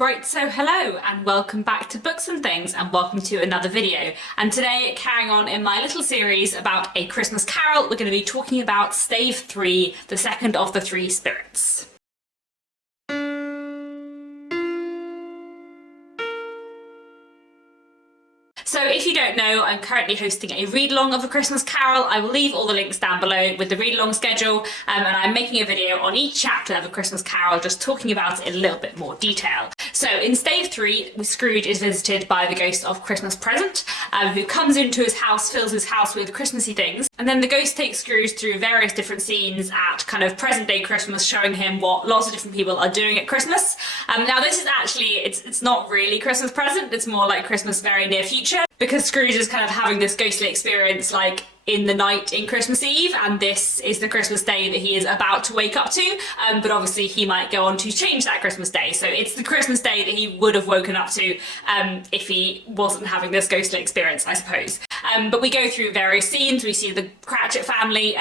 Right, so hello and welcome back to Books and Things and welcome to another video. And today, carrying on in my little series about A Christmas Carol, we're going to be talking about Stave 3, the second of the three spirits. So if you don't know, I'm currently hosting a read-along of A Christmas Carol. I will leave all the links down below with the read-along schedule, and I'm making a video on each chapter of A Christmas Carol, just talking about it in a little bit more detail. So in Stave 3, Scrooge is visited by the ghost of Christmas Present, who comes into his house, fills his house with Christmassy things, and then the ghost takes Scrooge through various different scenes at kind of present-day Christmas, showing him what lots of different people are doing at Christmas. Now this is actually, it's not really Christmas Present, it's more like Christmas very near future, because Scrooge is kind of having this ghostly experience like in the night in Christmas Eve, and this is the Christmas day that he is about to wake up to, but obviously he might go on to change that Christmas day. So it's the Christmas day that he would have woken up to if he wasn't having this ghostly experience, I suppose. But we go through various scenes. We see the Cratchit family,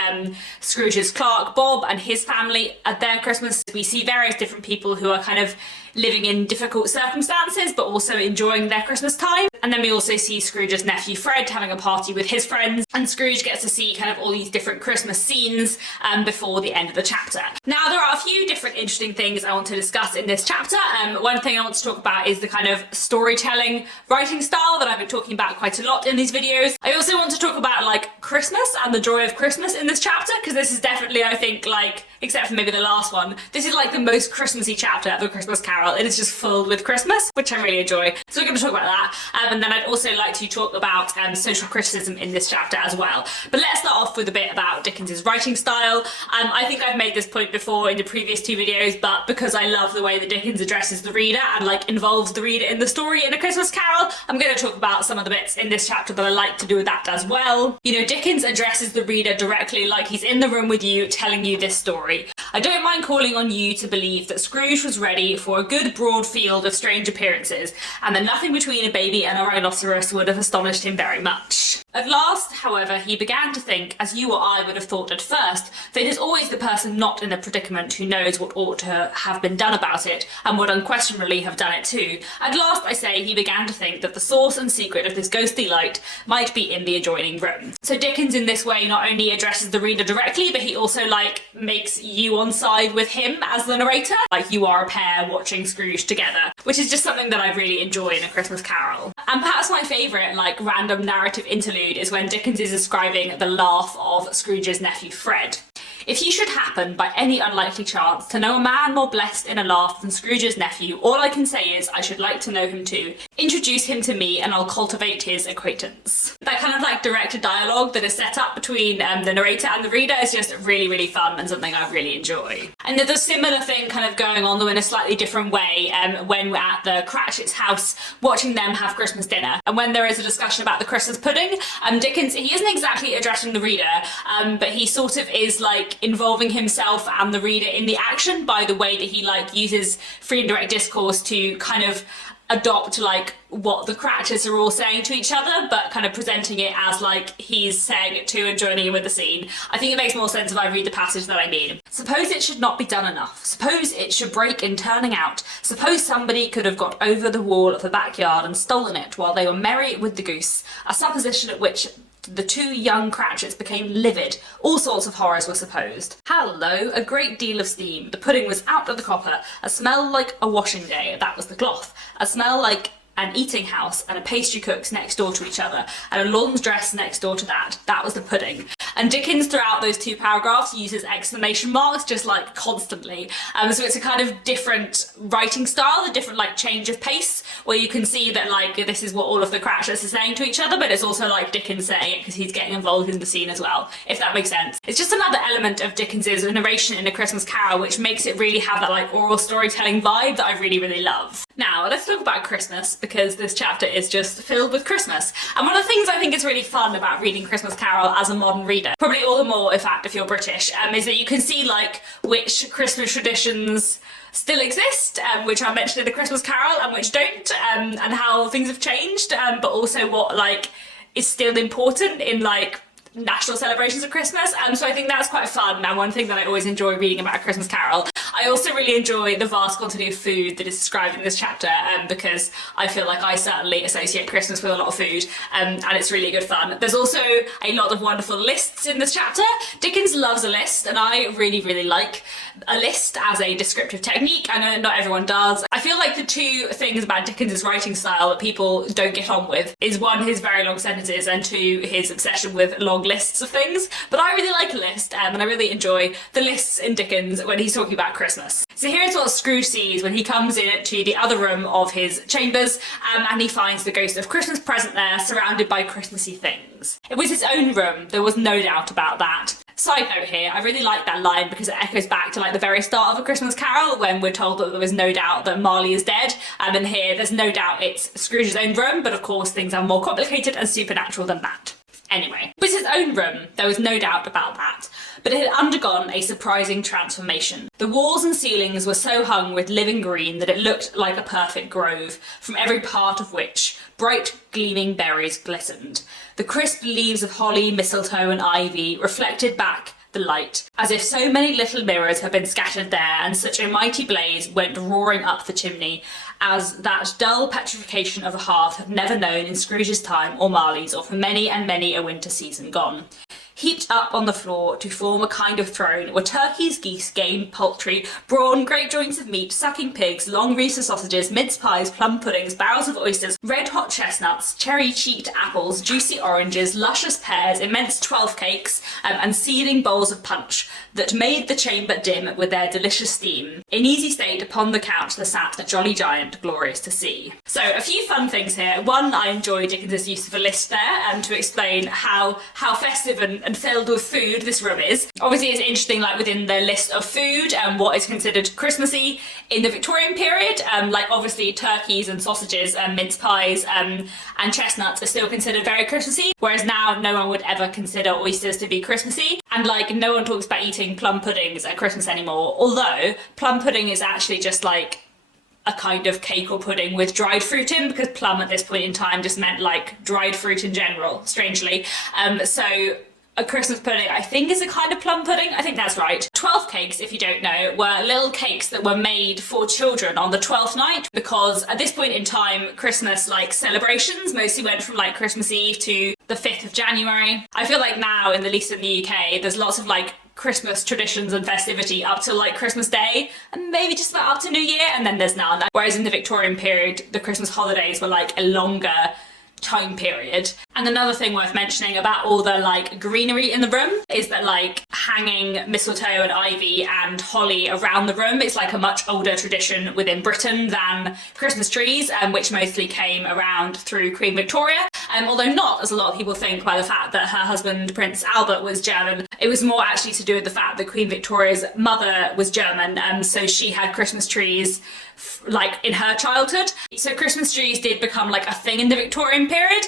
Scrooge's clerk Bob and his family at their Christmas. We see various different people who are kind of living in difficult circumstances but also enjoying their Christmas time. And then we also see Scrooge's nephew Fred having a party with his friends, and Scrooge gets to see kind of all these different Christmas scenes before the end of the chapter. Now there are a few different interesting things I want to discuss in this chapter. One thing I want to talk about is the kind of storytelling writing style that I've been talking about quite a lot in these videos. I also want to talk about like Christmas and the joy of Christmas in this chapter, because this is definitely, I think, like, except for maybe the last one, this is like the most Christmassy chapter of A Christmas Carol. It is just filled with Christmas, which I really enjoy. So we're going to talk about that. And then I'd also like to talk about social criticism in this chapter as well. But let's start off with a bit about Dickens's writing style. I think I've made this point before in the previous two videos, but because I love the way that Dickens addresses the reader and like involves the reader in the story in A Christmas Carol, I'm going to talk about some of the bits in this chapter that I like to do with that as well. You know, Dickens addresses the reader directly, like he's in the room with you telling you this story. I don't mind calling on you to believe that Scrooge was ready for a good broad field of strange appearances, and that nothing between a baby and a rhinoceros would have astonished him very much. At last, however, he began to think, as you or I would have thought at first, that it is always the person not in the predicament who knows what ought to have been done about it, and would unquestionably have done it too. At last, I say, he began to think that the source and secret of this ghostly light might be in the adjoining room. So Dickens in this way not only addresses the reader directly, but he also like makes you on side with him as the narrator, like you are a pair watching Scrooge together, which is just something that I really enjoy in A Christmas Carol. And perhaps my favourite like random narrative interlude is when Dickens is describing the laugh of Scrooge's nephew Fred. If you should happen, by any unlikely chance, to know a man more blessed in a laugh than Scrooge's nephew, all I can say is I should like to know him too. Introduce him to me and I'll cultivate his acquaintance. That kind of like directed dialogue that is set up between the narrator and the reader is just really, really fun and something I really enjoy. And there's a similar thing kind of going on though in a slightly different way when we're at the Cratchit's house watching them have Christmas dinner. And when there is a discussion about the Christmas pudding, Dickens, he isn't exactly addressing the reader, but he sort of is like involving himself and the reader in the action by the way that he like uses free and direct discourse to kind of adopt like what the Cratchits are all saying to each other, but kind of presenting it as like he's saying it too and joining in with the scene. I think it makes more sense if I read the passage that I mean. Suppose it should not be done enough. Suppose it should break in turning out. Suppose somebody could have got over the wall of the backyard and stolen it while they were merry with the goose, a supposition at which the two young Cratchits became livid. All sorts of horrors were supposed. Hallo, a great deal of steam. The pudding was out of the copper. A smell like a washing day. That was the cloth. A smell like an eating house and a pastry cook's next door to each other, and a laundress next door to that. That was the pudding. And Dickens throughout those two paragraphs uses exclamation marks just like constantly. So it's a kind of different writing style, a different like change of pace, where you can see that like this is what all of the Cratchits are saying to each other, but it's also like Dickens saying it because he's getting involved in the scene as well, if that makes sense. It's just another element of Dickens's narration in A Christmas Carol which makes it really have that like oral storytelling vibe that I really, really love. Now let's talk about Christmas, because this chapter is just filled with Christmas. And one of the things I think is really fun about reading Christmas Carol as a modern reader, probably all the more in fact if you're British, is that you can see like which Christmas traditions still exist, which are mentioned in A Christmas Carol and which don't, and how things have changed, but also what like is still important in like national celebrations of Christmas, so I think that's quite fun, and one thing that I always enjoy reading about A Christmas Carol. I also really enjoy the vast quantity of food that is described in this chapter, because I feel like I certainly associate Christmas with a lot of food, and it's really good fun. There's also a lot of wonderful lists in this chapter. Dickens loves a list, and I really, really like a list as a descriptive technique. I know not everyone does. I feel like the two things about Dickens's writing style that people don't get on with is, one, his very long sentences, and two, his obsession with long lists of things. But I really like a list, and I really enjoy the lists in Dickens when he's talking about Christmas. So here's what Scrooge sees when he comes in to the other room of his chambers, and he finds the ghost of Christmas present there, surrounded by Christmassy things. It was his own room, there was no doubt about that. Side note here, I really like that line because it echoes back to like the very start of A Christmas Carol when we're told that there was no doubt that Marley is dead, and here there's no doubt it's Scrooge's own room, but of course things are more complicated and supernatural than that. Anyway, it was his own room, there was no doubt about that, but it had undergone a surprising transformation. The walls and ceilings were so hung with living green that it looked like a perfect grove, from every part of which bright gleaming berries glistened. The crisp leaves of holly, mistletoe and ivy reflected back the light, as if so many little mirrors had been scattered there, and such a mighty blaze went roaring up the chimney as that dull petrification of the hearth had never known in Scrooge's time or Marley's, or for many and many a winter season gone. Heaped up on the floor to form a kind of throne were turkeys, geese, game, poultry, brawn, great joints of meat, sucking pigs, long wreaths of sausages, mince pies, plum puddings, barrels of oysters, red-hot chestnuts, cherry-cheeked apples, juicy oranges, luscious pears, immense 12 cakes, and seething bowls of punch that made the chamber dim with their delicious steam. In easy state upon the couch there sat a jolly giant, glorious to see. So a few fun things here. One, I enjoy Dickens' use of a list there, to explain how festive and filled with food this room is. Obviously it's interesting, like within the list of food and what is considered Christmassy in the Victorian period, like obviously turkeys and sausages and mince pies and chestnuts are still considered very Christmassy, whereas now no one would ever consider oysters to be Christmassy, and like no one talks about eating plum puddings at Christmas anymore, although plum pudding is actually just like a kind of cake or pudding with dried fruit in, because plum at this point in time just meant like dried fruit in general, strangely. So a Christmas pudding, I think, is a kind of plum pudding. I think that's right. 12 cakes, if you don't know, were little cakes that were made for children on the 12th night, because at this point in time, Christmas like celebrations mostly went from like Christmas Eve to the 5th of January. I feel like now, at least in the UK, there's lots of like Christmas traditions and festivity up to like Christmas Day and maybe just about up to New Year, and then there's none. Whereas in the Victorian period, the Christmas holidays were like a longer time period. And another thing worth mentioning about all the like greenery in the room is that like hanging mistletoe and ivy and holly around the room is like a much older tradition within Britain than Christmas trees, which mostly came around through Queen Victoria, although not, as a lot of people think, by the fact that her husband Prince Albert was German. It was more actually to do with the fact that Queen Victoria's mother was German, so she had Christmas trees like in her childhood. So Christmas trees did become like a thing in the Victorian period,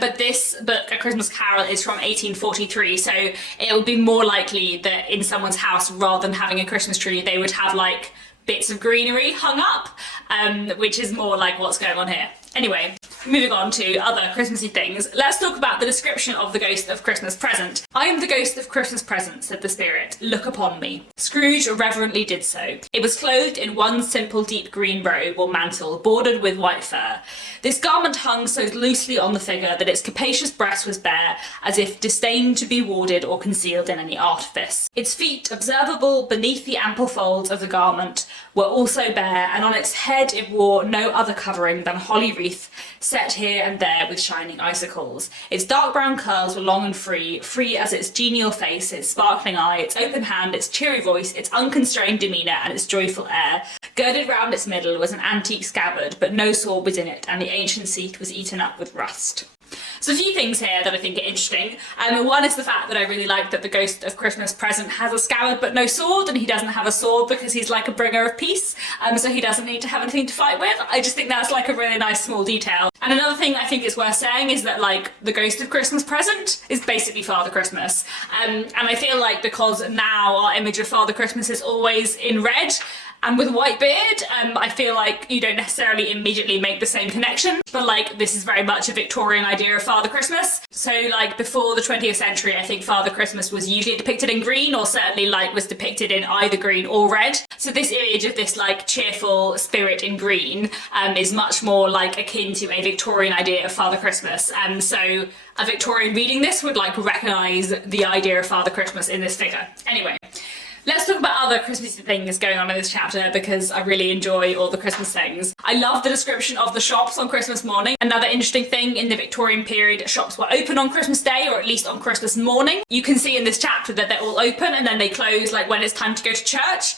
but this book, A Christmas Carol, is from 1843, so it would be more likely that in someone's house, rather than having a Christmas tree, they would have like bits of greenery hung up, which is more like what's going on here. Anyway, moving on to other Christmassy things, let's talk about the description of the ghost of Christmas present. "I am the ghost of Christmas present," said the spirit. "Look upon me." Scrooge reverently did so. It was clothed in one simple deep green robe or mantle, bordered with white fur. This garment hung so loosely on the figure that its capacious breast was bare, as if disdained to be warded or concealed in any artifice. Its feet, observable beneath the ample folds of the garment, were also bare, and on its head it wore no other covering than a holly wreath, set here and there with shining icicles. Its dark brown curls were long and free as its genial face, its sparkling eye, its open hand, its cheery voice, its unconstrained demeanour, and its joyful air. Girded round its middle was an antique scabbard, but no sword was in it, and the ancient seat was eaten up with rust. So a few things here that I think are interesting. One is the fact that I really like that the ghost of Christmas present has a scabbard but no sword, and he doesn't have a sword because he's like a bringer of peace, so he doesn't need to have anything to fight with. I just think that's like a really nice small detail. And another thing I think it's worth saying is that like the Ghost of Christmas Present is basically Father Christmas. And I feel like because now our image of Father Christmas is always in red and with a white beard, I feel like you don't necessarily immediately make the same connection, but like this is very much a Victorian idea of Father Christmas. So like before the 20th century, I think Father Christmas was usually depicted in green, or certainly like was depicted in either green or red. So this image of this like cheerful spirit in green is much more like akin to a Victorian idea of Father Christmas. And so a Victorian reading this would like recognise the idea of Father Christmas in this figure. Anyway. Let's talk about other Christmassy things going on in this chapter because I really enjoy all the Christmas things. I love the description of the shops on Christmas morning. Another interesting thing, in the Victorian period, shops were open on Christmas Day, or at least on Christmas morning. You can see in this chapter that they're all open and then they close like when it's time to go to church,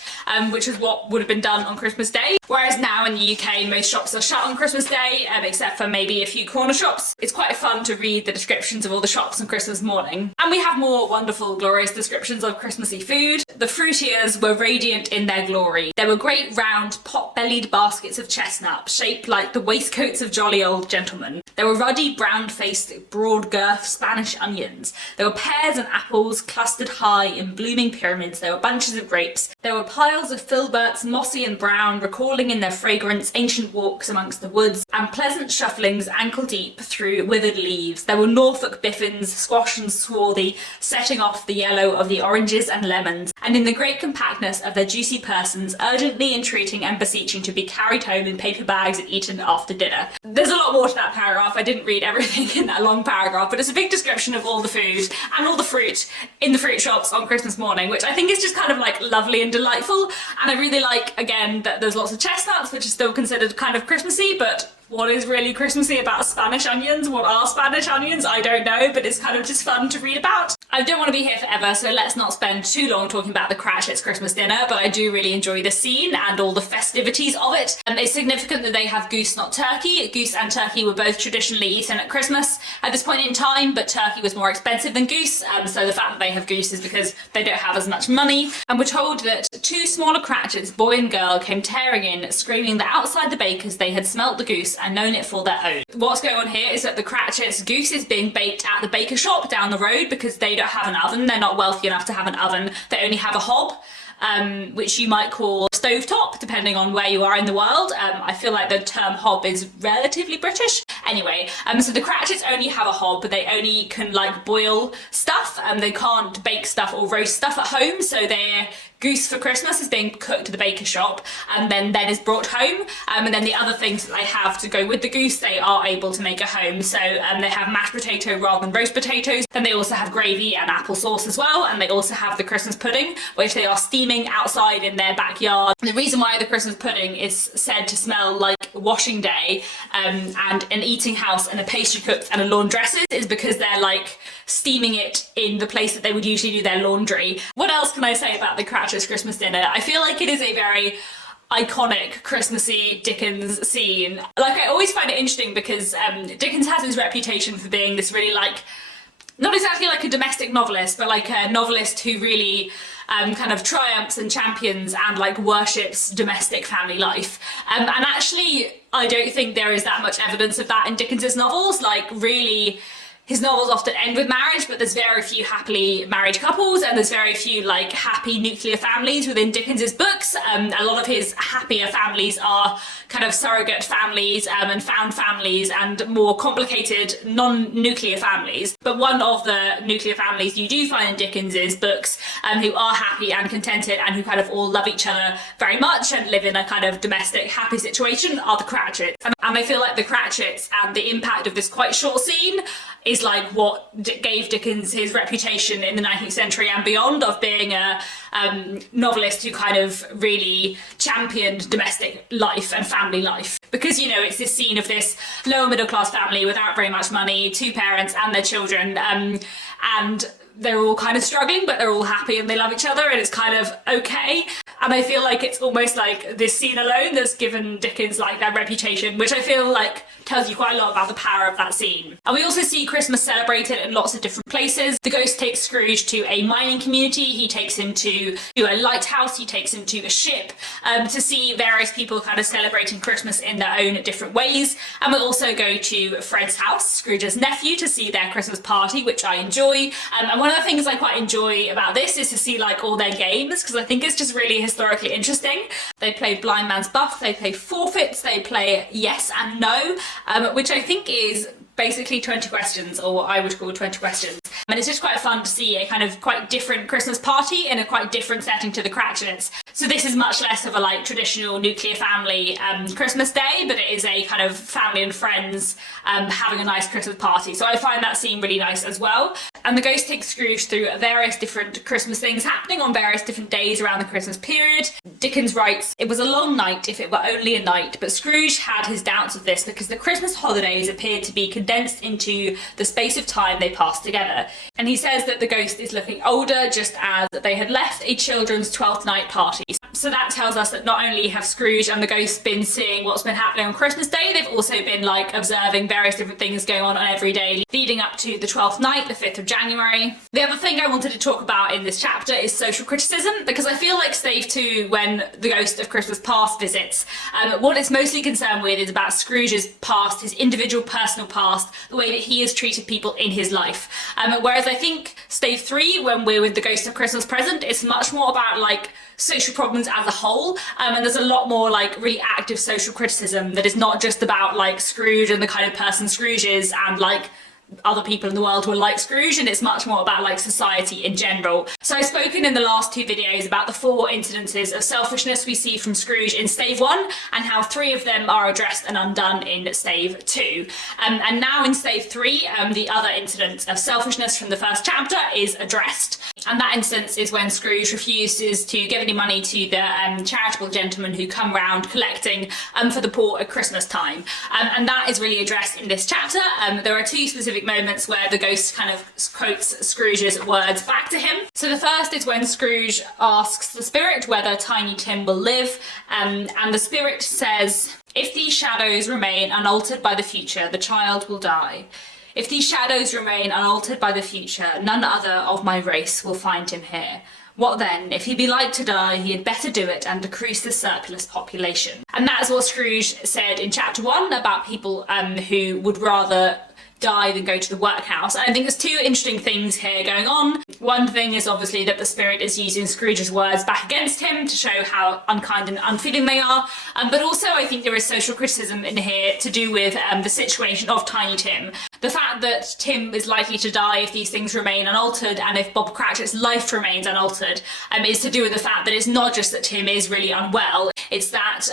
which is what would have been done on Christmas Day. Whereas now in the UK, most shops are shut on Christmas Day, except for maybe a few corner shops. It's quite fun to read the descriptions of all the shops on Christmas morning. And we have more wonderful, glorious descriptions of Christmassy food. The fruitiers were radiant in their glory. There were great round pot-bellied baskets of chestnut, shaped like the waistcoats of jolly old gentlemen. There were ruddy brown-faced broad-girth Spanish onions. There were pears and apples clustered high in blooming pyramids. There were bunches of grapes. There were piles of filberts, mossy and brown, recalling in their fragrance ancient walks amongst the woods, and pleasant shufflings ankle-deep through withered leaves. There were Norfolk biffins, squash and swarthy, setting off the yellow of the oranges and lemons, and in the great compactness of their juicy persons, urgently entreating and beseeching to be carried home in paper bags and eaten after dinner. There's a lot more to that paragraph. I didn't read everything in that long paragraph, but it's a big description of all the food and all the fruit in the fruit shops on Christmas morning, which I think is just kind of like lovely and delightful. And I really like, again, that there's lots of chestnuts, which is still considered kind of Christmassy, but what is really Christmassy about Spanish onions? What are Spanish onions? I don't know, but it's kind of just fun to read about. I don't want to be here forever, so let's not spend too long talking about the Cratchit's Christmas dinner, but I do really enjoy the scene and all the festivities of it. And it's significant that they have goose, not turkey. Goose and turkey were both traditionally eaten at Christmas at this point in time, but turkey was more expensive than goose, so the fact that they have goose is because they don't have as much money. And we're told that two smaller Cratchits, boy and girl, came tearing in, screaming that outside the baker's they had smelt the goose and known it for their own. What's going on here is that the Cratchit's goose is being baked at the baker shop down the road because they don't have an oven. They're not wealthy enough to have an oven. They only have a hob, which you might call stovetop, depending on where you are in the world. I feel like the term hob is relatively British. Anyway, so the Cratchits only have a hob, but they only can like boil stuff, and they can't bake stuff or roast stuff at home, so their goose for Christmas is being cooked at the baker shop and then is brought home, and then the other things that they have to go with the goose they are able to make at home. So they have mashed potato rather than roast potatoes, then they also have gravy and applesauce as well, and they also have the Christmas pudding, which they are steaming outside in their backyard. The reason why the Christmas pudding is said to smell like washing day and an eating house and a pastry cook and a laundresses is because they're like steaming it in the place that they would usually do their laundry. What else can I say about the Cratchit's Christmas dinner? I feel like it is a very iconic Christmassy Dickens scene. Like, I always find it interesting because Dickens has his reputation for being this really like, not exactly like a domestic novelist, but like a novelist who really kind of triumphs and champions and like worships domestic family life. And actually, I don't think there is that much evidence of that in Dickens's novels. Like, really, his novels often end with marriage, but there's very few happily married couples, and there's very few like happy nuclear families within Dickens's books. A lot of his happier families are kind of surrogate families and found families and more complicated non-nuclear families. But one of the nuclear families you do find in Dickens's books who are happy and contented and who kind of all love each other very much and live in a kind of domestic happy situation are the Cratchits. And I feel like the Cratchits and the impact of this quite short scene is like what gave Dickens his reputation in the 19th century and beyond of being a novelist who kind of really championed domestic life and family life. Because, you know, it's this scene of this lower middle class family without very much money, two parents and their children, and they're all kind of struggling, but they're all happy and they love each other and it's kind of okay. And I feel like it's almost like this scene alone that's given Dickens like that reputation, which I feel like tells you quite a lot about the power of that scene. And we also see Christmas celebrated in lots of different places. The ghost takes Scrooge to a mining community, he takes him to a lighthouse, he takes him to a ship, to see various people kind of celebrating Christmas in their own different ways. And we'll also go to Fred's house, Scrooge's nephew, to see their Christmas party, which I enjoy. And one of the things I quite enjoy about this is to see like all their games, because I think it's just really historically interesting. They play Blind Man's Buff, they play Forfeits, they play Yes and No, which I think is basically 20 questions, or what I would call 20 questions. And it's just quite fun to see a kind of quite different Christmas party in a quite different setting to the Cratchits. So this is much less of a like traditional nuclear family Christmas day, but it is a kind of family and friends having a nice Christmas party. So I find that scene really nice as well. And the ghost takes Scrooge through various different Christmas things happening on various different days around the Christmas period. Dickens writes, "It was a long night if it were only a night, but Scrooge had his doubts of this because the Christmas holidays appeared to be condensed into the space of time they passed together." And he says that the ghost is looking older, just as they had left a children's 12th night party. So that tells us that not only have Scrooge and the ghost been seeing what's been happening on Christmas Day, they've also been like observing various different things going on every day leading up to the 12th night, the 5th of January. The other thing I wanted to talk about in this chapter is social criticism, because I feel like Stave 2, when the ghost of Christmas past visits, what it's mostly concerned with is about Scrooge's past, his individual personal past, the way that he has treated people in his life. Whereas I think Stave 3, when we're with the ghost of Christmas present, it's much more about like social problems as a whole, and there's a lot more like really active social criticism that is not just about like Scrooge and the kind of person Scrooge is and like other people in the world who are like Scrooge, and it's much more about like society in general. So I've spoken in the last two videos about the 4 incidences of selfishness we see from Scrooge in Stave 1 and how 3 of them are addressed and undone in Stave 2. And now in Stave 3, the other incident of selfishness from the first chapter is addressed. And that instance is when Scrooge refuses to give any money to the charitable gentlemen who come round collecting for the poor at Christmas time. And that is really addressed in this chapter. There are 2 specific moments where the ghost kind of quotes Scrooge's words back to him. So the first is when Scrooge asks the spirit whether Tiny Tim will live, and the spirit says, "If these shadows remain unaltered by the future, the child will die. If these shadows remain unaltered by the future, none other of my race will find him here. What then? If he be like to die, he had better do it and decrease the surplus population." And that's what Scrooge said in chapter 1 about people who would rather die than go to the workhouse. And I think there's 2 interesting things here going on. One thing is obviously that the spirit is using Scrooge's words back against him to show how unkind and unfeeling they are, but also I think there is social criticism in here to do with the situation of Tiny Tim. The fact that Tim is likely to die if these things remain unaltered, and if Bob Cratchit's life remains unaltered, is to do with the fact that it's not just that Tim is really unwell, it's that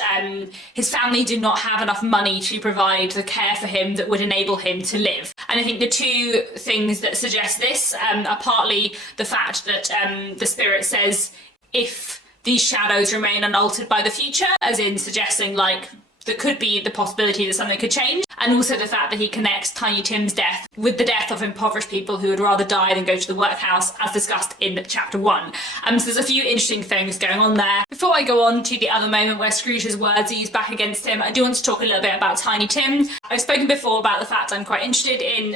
his family do not have enough money to provide the care for him that would enable him to live. And I think the 2 things that suggest this are partly the fact that the spirit says, if these shadows remain unaltered by the future, as in suggesting like there could be the possibility that something could change, and also the fact that he connects Tiny Tim's death with the death of impoverished people who would rather die than go to the workhouse, as discussed in chapter 1. So there's a few interesting things going on there. Before I go on to the other moment where Scrooge's words are used back against him, I do want to talk a little bit about Tiny Tim. I've spoken before about the fact I'm quite interested in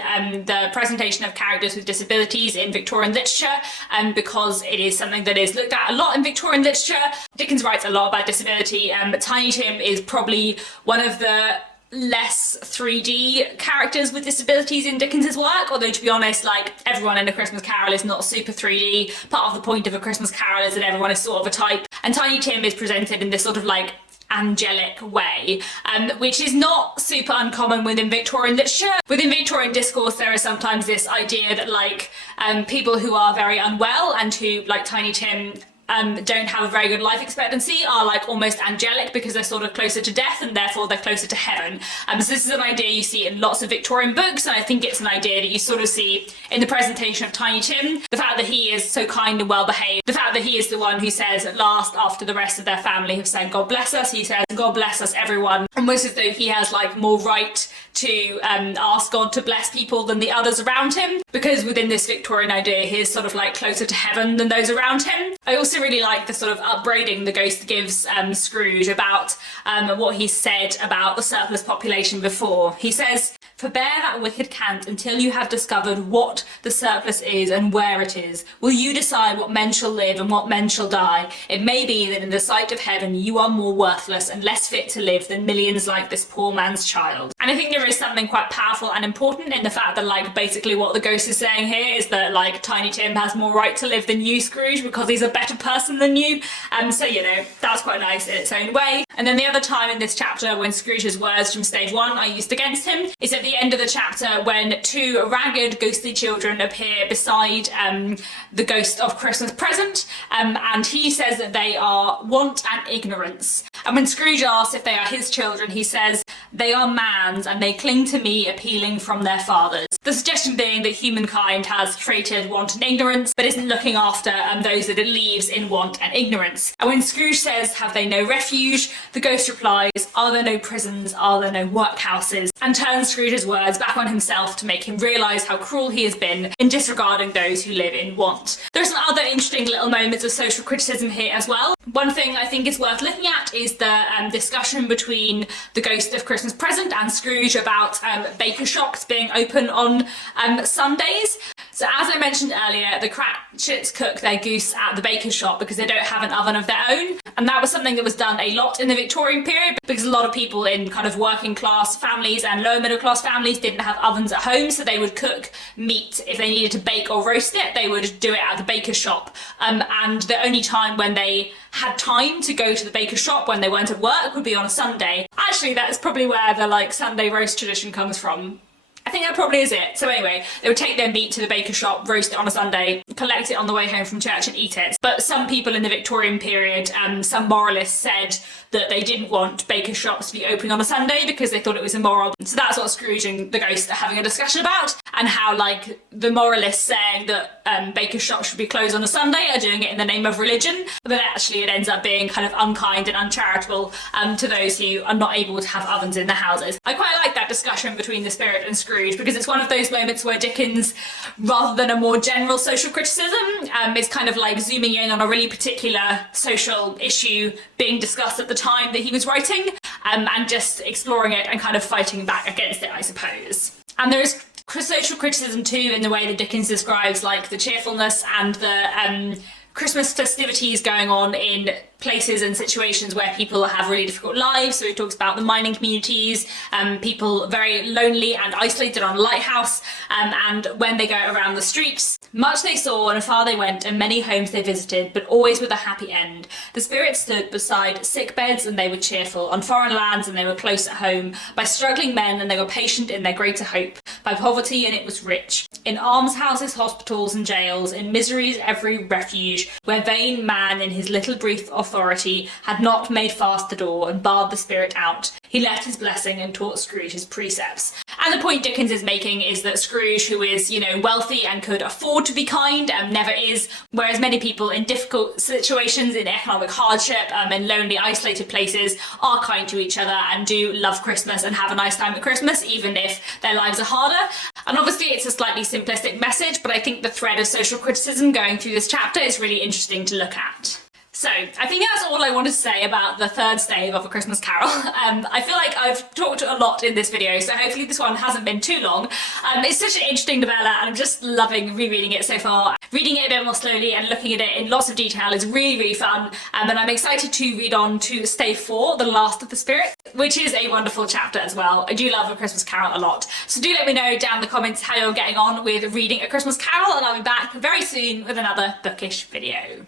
the presentation of characters with disabilities in Victorian literature, because it is something that is looked at a lot in Victorian literature. Dickens writes a lot about disability, but Tiny Tim is probably one of the less 3D characters with disabilities in Dickens's work, although to be honest, like everyone in A Christmas Carol is not super 3D. Part of the point of A Christmas Carol is that everyone is sort of a type, and Tiny Tim is presented in this sort of like angelic way, which is not super uncommon within Victorian literature. Within Victorian discourse, there is sometimes this idea that like people who are very unwell and who, like Tiny Tim, don't have a very good life expectancy are like almost angelic because they're sort of closer to death and therefore they're closer to heaven. So this is an idea you see in lots of Victorian books, and I think it's an idea that you sort of see in the presentation of Tiny Tim. The fact that he is so kind and well behaved, the fact that he is the one who says at last, after the rest of their family have said God bless us, he says God bless us everyone, almost as though he has like more right to ask God to bless people than the others around him, because within this Victorian idea he is sort of like closer to heaven than those around him. I also also really like the sort of upbraiding the ghost gives Scrooge about what he said about the surplus population before. He says, "Forbear that wicked cant until you have discovered what the surplus is and where it is. Will you decide what men shall live and what men shall die? It may be that in the sight of heaven you are more worthless and less fit to live than millions like this poor man's child." And I think there is something quite powerful and important in the fact that, like, basically what the ghost is saying here is that, like, Tiny Tim has more right to live than you, Scrooge, because he's a better person than you. So, you know, that's quite nice in its own way. And then the other time in this chapter when Scrooge's words from stage 1 are used against him is at the end of the chapter when 2 ragged, ghostly children appear beside the ghost of Christmas Present, and he says that they are want and ignorance. And when Scrooge asks if they are his children, he says, "They are man's, and they cling to me, appealing from their fathers." The suggestion being that humankind has created want and ignorance, but isn't looking after those that it leaves in want and ignorance. And when Scrooge says, "Have they no refuge?" the ghost replies, "Are there no prisons? Are there no workhouses?" and turns Scrooge's words back on himself to make him realise how cruel he has been in disregarding those who live in want. There are some other interesting little moments of social criticism here as well. One thing I think is worth looking at is the discussion between the ghost of Christmas Present and Scrooge about baker shops being open on Sundays. So as I mentioned earlier, the Cratchits cook their goose at the baker's shop because they don't have an oven of their own. And that was something that was done a lot in the Victorian period because a lot of people in kind of working class families and lower middle class families didn't have ovens at home, so they would cook meat. If they needed to bake or roast it, they would do it at the baker's shop. And the only time when they had time to go to the baker's shop when they weren't at work would be on a Sunday. Actually, that's probably where the like Sunday roast tradition comes from. I think that probably is it. So anyway, they would take their meat to the baker's shop, roast it on a Sunday, collect it on the way home from church and eat it. But some people in the Victorian period, some moralists said that they didn't want baker shops to be open on a Sunday because they thought it was immoral. So that's what Scrooge and the ghost are having a discussion about, and how like the moralists saying that baker shops should be closed on a Sunday are doing it in the name of religion, but then actually it ends up being kind of unkind and uncharitable to those who are not able to have ovens in their houses. I quite like that discussion between the spirit and Scrooge because it's one of those moments where Dickens, rather than a more general social criticism, is kind of like zooming in on a really particular social issue being discussed at the time that he was writing, and just exploring it and kind of fighting back against it, I suppose. And there's social criticism too in the way that Dickens describes like the cheerfulness and the Christmas festivities going on in places and situations where people have really difficult lives. So he talks about the mining communities, people very lonely and isolated on a lighthouse, and when they go around the streets, much they saw and afar they went, and many homes they visited, but always with a happy end. The spirits stood beside sick beds and they were cheerful, on foreign lands and they were close at home, by struggling men and they were patient in their greater hope, by poverty and it was rich, in almshouses, hospitals and jails, in misery's every refuge, where vain man in his little brief authority had not made fast the door and barred the spirit out. He left his blessing and taught Scrooge his precepts. And the point Dickens is making is that Scrooge, who is, you know, wealthy and could afford to be kind, never is, whereas many people in difficult situations, in economic hardship, in lonely, isolated places, are kind to each other and do love Christmas and have a nice time at Christmas, even if their lives are harder. And obviously it's a slightly simplistic message, but I think the thread of social criticism going through this chapter is really interesting to look at. So, I think that's all I wanted to say about the third stave of A Christmas Carol. I feel like I've talked a lot in this video, so hopefully this one hasn't been too long. It's such an interesting novella and I'm just loving rereading it so far. Reading it a bit more slowly and looking at it in lots of detail is really, really fun. And I'm excited to read on to Stave 4, The Last of the Spirit, which is a wonderful chapter as well. I do love A Christmas Carol a lot. So do let me know down in the comments how you're getting on with reading A Christmas Carol, and I'll be back very soon with another bookish video.